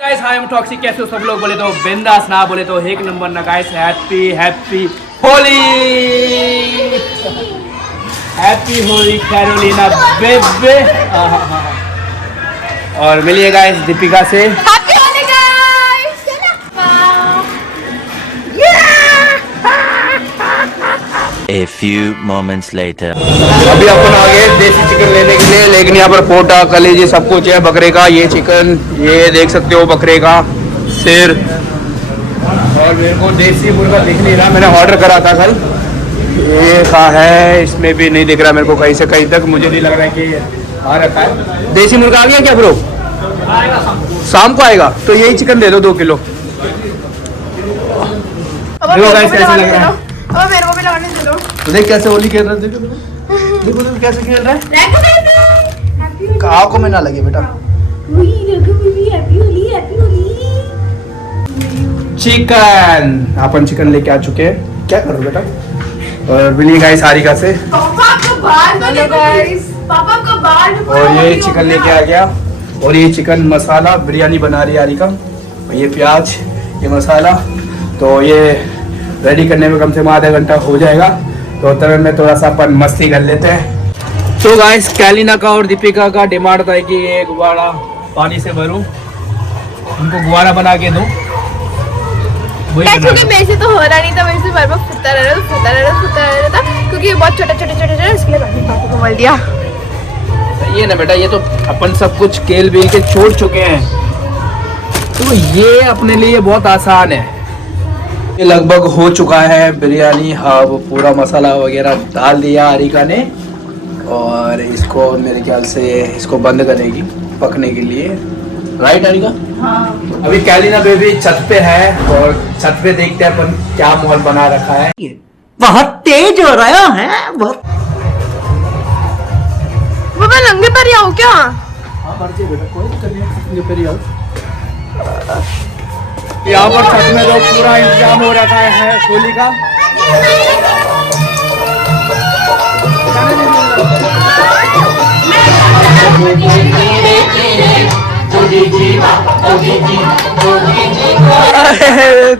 Guys hi, I'm toxic. कैसे हो सब लोग? बोले तो बिंदास, ना बोले तो एक नंबर ना। Guys happy happy Holi, happy Holi Carolina बेबे। और मिलिए गाइस दीपिका से। Happy Holi guys. A few moments later. अभी अपन आ गए देसी चिकन लेने के लिए, लेकिन यहाँ पर पोटा कलेजी सब कुछ है बकरे का। ये चिकन, ये देख सकते हो बकरे का सिर। और मेरे को देसी मुर्गा दिख नहीं रहा, मैंने ऑर्डर करा था कल। ये कहाँ है? इसमें भी नहीं दिख रहा मेरे को कहीं से कहीं तक। मुझे नहीं लग रहा है कि आ रखा है। देसी मुर्गा आ गया क्या ब्रो? शाम को आएगा। तो यही चिकन दे दो 2 किलो। देखो गाइस कैसे लग रहा है। अब मेरे को भी लगाने दे दो। तो देख कैसे होली खेल रहा है। देखो देखो कैसे खेल रहा है। कहाँ को में ना लगे बेटा। चिकन, अपन चिकन लेके आ चुके हैं। क्या करो बेटा? और मिली गाइस हारिका से। पापा को बाहर गाइस, पापा को बाहर। और ये चिकन लेके आ गया। और ये चिकन मसाला बिरयानी बना रही है हारिका। ये प्याज, ये मसाला, तो ये रेडी करने में कम से कम आधा घंटा हो जाएगा। तो तब में थोड़ा सा अपन मस्ती कर लेते हैं। तो गाइस कैलिना का और दीपिका का डिमांड था कि ये गुब्बारा पानी से भरूं, उनको गुब्बारा बना के दूं। क्योंकि मेरे से तो हो रहा नहीं था, मेरे से बार बार फुटता रह रहा था क्योंकि ये बहुत छोटा इसके लिए पापा को बोल दिया। ये ना बेटा, ये तो अपन सब कुछ केल बेल के छोड़ चुके हैं, तो ये अपने लिए बहुत आसान है। ये लगभग हो चुका है बिरयानी। हाँ, वो पूरा मसाला वगैरह डाल दिया हारिका ने। और इसको मेरे ख्याल से इसको बंद करेगी पकने के लिए, राइट हारिका? हाँ। अभी कैलिना बेबी छत पे है और छत पे देखते हैं अपन क्या माहौल बना रखा है। बहुत तेज हो रहा है बहुत। बाबा नंगे पैर ही आओ क्या? हाँ मर्जी बेटा, कोई दिक्कत नहीं है। यहाँ पर छत में जो पूरा इंतजाम हो रखा है होली का।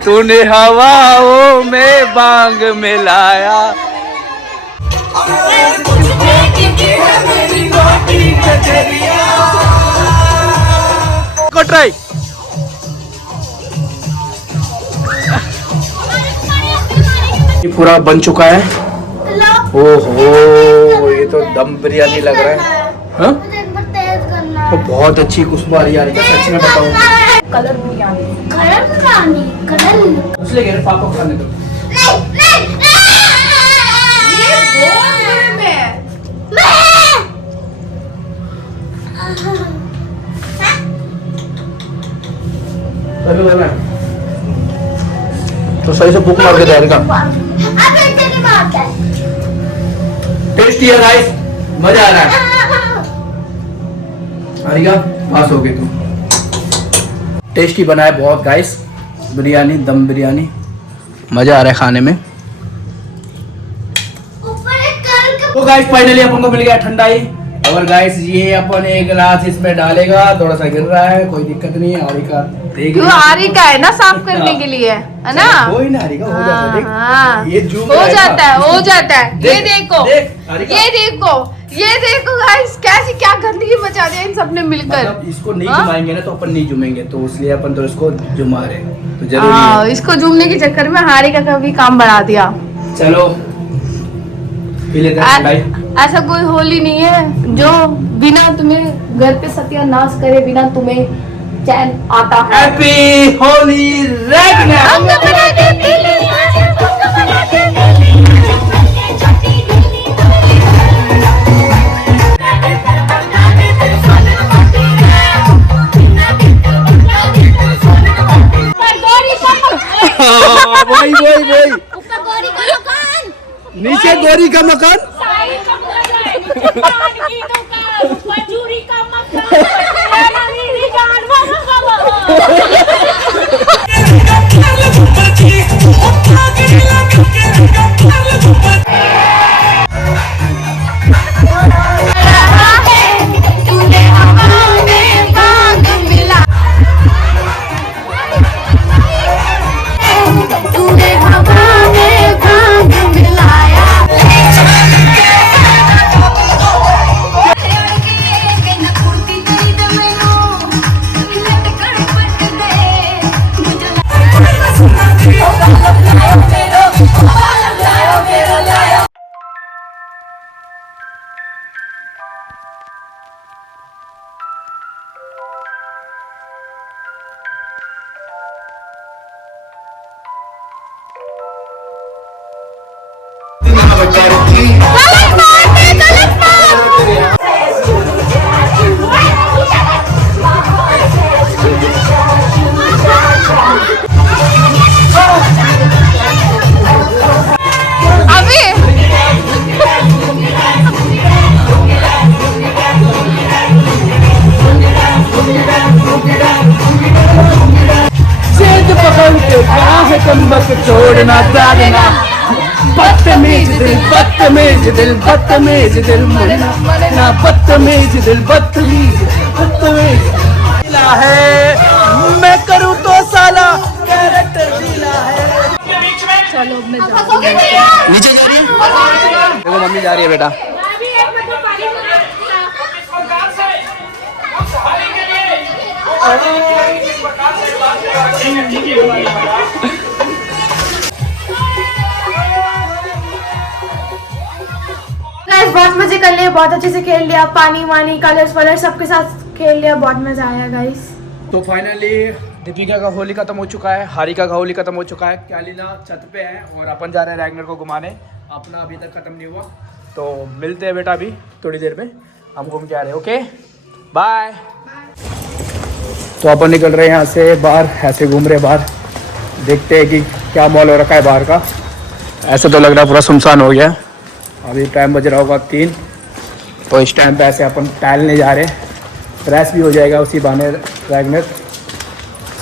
तूने हवाओं में बांग मिलाया। को ट्राई। ये पूरा बन चुका है। ओहो, ये तो दम बिरयानी लग रहा है। हाँ? तो बहुत अच्छी खुशबू आ रही है। सच में बताऊं, कलर बिरयानी। इसलिए कह रहे पापा को खाने दो। तो सही से भूख मार के जाएगा। टेस्टी है गाइस, मजा आ रहा है। हारिका पास हो गई तुम। टेस्टी बना है बहुत गाइस बिरयानी, दम बिरयानी। मजा आ रहा है खाने में। तो गाइस फाइनली अपन को मिल गया ठंडाई। और गाइस ये अपन एक गिलास इसमें डालेगा, थोड़ा सा गिर रहा है, कोई दिक्कत नहीं है। हारिका देख, हारिका है ना साफ करने के लिए, है ना? कोई ना हारिका, हो जाता है। देख, हाँ, ये जूम हो जाता है, हो जाता है। ये देख, देखो, देख, हारिका। ये देखो गाइस, कैसी क्या गंदगी मचा दिया इन सबने मिलकर। मतलब इसको नहीं हाँ? जुमाएंगे ना तो अपन नहीं जुमेंगे, तो इसलिए अपन तो इसको जुमा रहे हैं। तो जरूरी हाँ, है। इसको जूमने के चक्कर में हारिका का भी काम बढ़ा दिया। चलो पी लेते हैं ठंडाई। ऐसा कोई होली नहीं है जो बिना तुम्हें घर पे सत्यानाश करे, बिना तुम्हें चैन आता है। Happy Holi right now. वही वही वही, नीचे गौरी का मकान, मजूरी का मकान। जिद पकड़ के बाह कमबक छोड़ना दादना बदतमीज दिल बदतमीज दिल बदतमीज दिल ना बदतमीज दिल बदतमीज बदतमीज ढीला है मैं करूँ तो साला कैरेक्टर ढीला है। चलो अब मैं जाती हूँ। नीचे जा रही है देखो मम्मी जा रही है बेटा। अभी एक मतलब पानी गाइस बहुत मजे कर लिए, बहुत अच्छे से खेल लिया, पानी वानी कलर्स वलर्स सबके साथ खेल लिया, बहुत मजा आया गाइस। तो फाइनली दीपिका का होली खत्म हो चुका है, हारिका का होली खत्म हो चुका है, कैलिना छत पे है और अपन जा रहे हैं रैगनर को घुमाने। अपना अभी तक खत्म नहीं हुआ, तो मिलते हैं बेटा अभी थोड़ी देर में, हम घूम के आ रहे हैं। Okay bye. तो अपन निकल रहे हैं यहाँ से बाहर, ऐसे घूम रहे हैं बाहर, देखते हैं कि क्या मॉल हो रखा है बाहर का। ऐसे तो लग रहा है पूरा सुनसान हो गया। अभी टाइम बज रहा होगा 3, तो इस टाइम पे ऐसे अपन टहलने जा रहे हैं, फ्रेश भी हो जाएगा उसी बहाने रैगनर।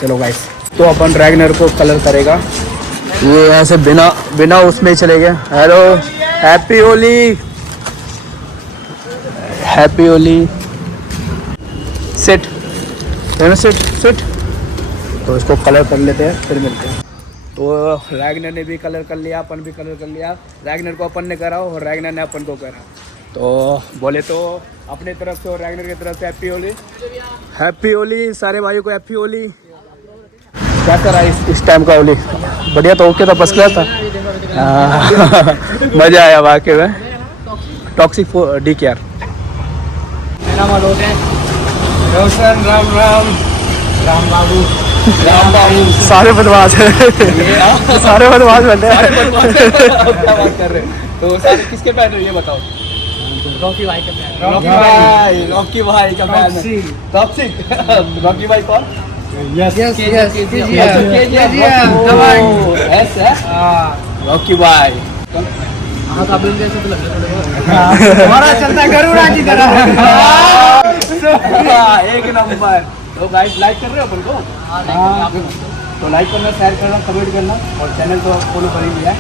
चलो गाइस, तो अपन रैगनर को कलर करेगा। ये ऐसे बिना बिना उसमें चले गए। Hello happy Holi, happy Holi. Sit sit sit. तो इसको कलर कर लेते हैं, फिर मिलते हैं। तो रैगनर ने भी कलर कर लिया, अपन भी कलर कर लिया। रैगनर को अपन ने करा और रैगनर ने अपन को करा। तो बोले तो अपने तरफ से और रैगनर की तरफ से हैप्पी होली, हैप्पी होली सारे भाइयों को, हैप्पी होली। क्या करा इस टाइम का होली? बढ़िया तो ओके था, फर्स्ट क्लास था। मज़ा आया वाकई में। टॉक्सिक डी के आर रोशन, राम राम, राम बाबू, राम बाबू। सारे बदमाश हैं, सारे बदमाश बन रहे हैं। क्या बात कर रहे हैं? तो सारे किसके फैन हो ये बताओ? रॉकी भाई का फैन। रॉकी भाई, रॉकी भाई का फैन। टॉक्सिक रॉकी भाई कौन? यस यस यस रॉकी भाई। हमारा चलता गरुड़ा की तरह। एक नंबर। तो गाइस लाइक कर रहे हो अपन को? हाँ, तो लाइक करना, शेयर करना, कमेंट करना और चैनल को फॉलो कर ही लिया है।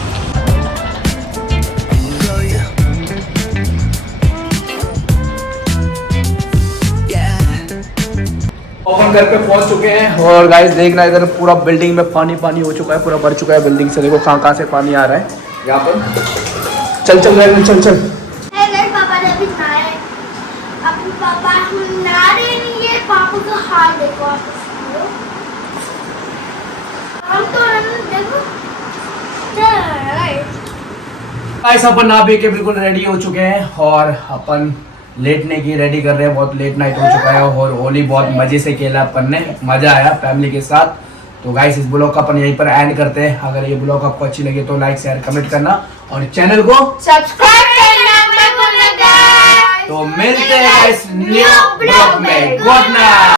अपन घर पे पहुंच चुके हैं और गाइस देखना इधर पूरा बिल्डिंग में पानी पानी हो चुका है, पूरा भर चुका है बिल्डिंग से। देखो कहाँ कहाँ से पानी आ रहा है यहाँ पर। चल चल रहे चल चल। पापा ने अभी नहाया है। अपने पापा हम नहा रहे नहीं है, पापा का हाल देखो आप। हम तो देखो गाइस अपन नहा पी के बिल्कुल रेडी हो चुके हैं और अपन लेटने की रेडी कर रहे हैं। बहुत लेट नाइट हो चुका है और होली बहुत मजे से खेला अपन ने, मजा आया फैमिली के साथ। तो गाइस इस ब्लॉग का अपन यहीं पर एंड करते हैं। अगर ये ब्लॉग आपको अच्छी लगे तो लाइक शेयर कमेंट करना और चैनल को सब्सक्राइब करना मत भूलना। तो मिलते हैं गाइस न्यू ब्लॉग में। Good night.